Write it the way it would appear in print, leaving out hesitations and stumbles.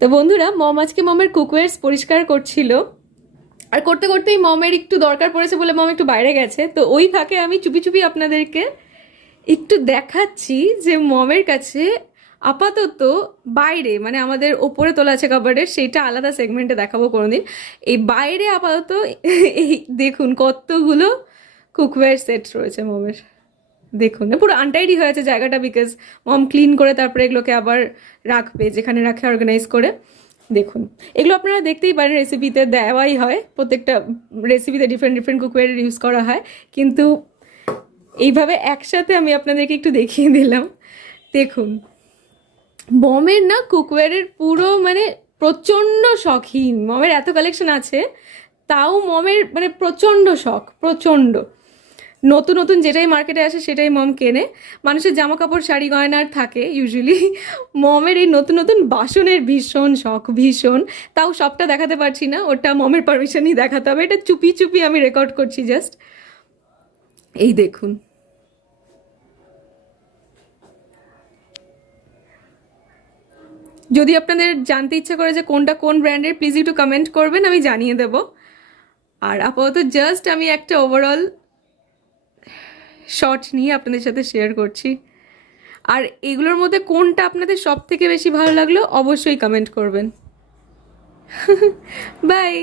তো বন্ধুরা, মম আজকে মমের কুকওয়্যারস পরিষ্কার করছিল। আর করতে করতেই মমের একটু দরকার পড়েছে বলে মম একটু বাইরে গেছে, তো ওই ফাঁকে আমি চুপি চুপি আপনাদেরকে একটু দেখাচ্ছি যে মমের কাছে আপাতত বাইরে, মানে আমাদের ওপরে তোলা আছে কাবার্ডের, সেইটা আলাদা সেগমেন্টে দেখাবো কোনোদিন। এই বাইরে আপাতত এই দেখুন কতগুলো কুকওয়্যার সেট রয়েছে মমের। দেখুন পুরো আনটাইডি হয়েছে জায়গাটা, বিকজ মম ক্লিন করে তারপরে এগুলোকে আবার রাখবে যেখানে রাখে, অর্গানাইজ করে। দেখুন, এগুলো আপনারা দেখতেই পারেন, রেসিপিতে দেওয়াই হয়, প্রত্যেকটা রেসিপিতে ডিফারেন্ট ডিফারেন্ট কুকওয়্যার ইউজ করা হয়, কিন্তু এইভাবে একসাথে আমি আপনাদেরকে একটু দেখিয়ে দিলাম। দেখুন, মমের না কুকওয়্যারের পুরো মানে প্রচণ্ড শখিন, মমের এত কালেকশন আছে, তাও মমের মানে প্রচণ্ড শখ, প্রচণ্ড। নতুন নতুন যেটাই মার্কেটে আসে সেটাই মম কেনে। মানুষের জামা কাপড় শাড়ি গয়নার থাকে ইউজুয়ালি, মমের এই নতুন নতুন বাসনের ভীষণ শখ, ভীষণ। তাও সবটা দেখাতে পারছি না, ওটা মমের পারমিশনই দেখাতে হবে, এটা চুপি চুপি আমি রেকর্ড করছি জাস্ট। এই দেখুন, যদি আপনাদের জানতে ইচ্ছা করে যে কোনটা কোন ব্র্যান্ডের, প্লিজ একটু কমেন্ট করবেন, আমি জানিয়ে দেব। আর আপাতত জাস্ট আমি একটা ওভারঅল শর্ট নিয়ে আপনাদের সাথে শেয়ার করছি। আর এগুলোর মধ্যে কোনটা আপনাদের সব থেকে বেশি ভালো লাগলো অবশ্যই কমেন্ট করবেন। বাই।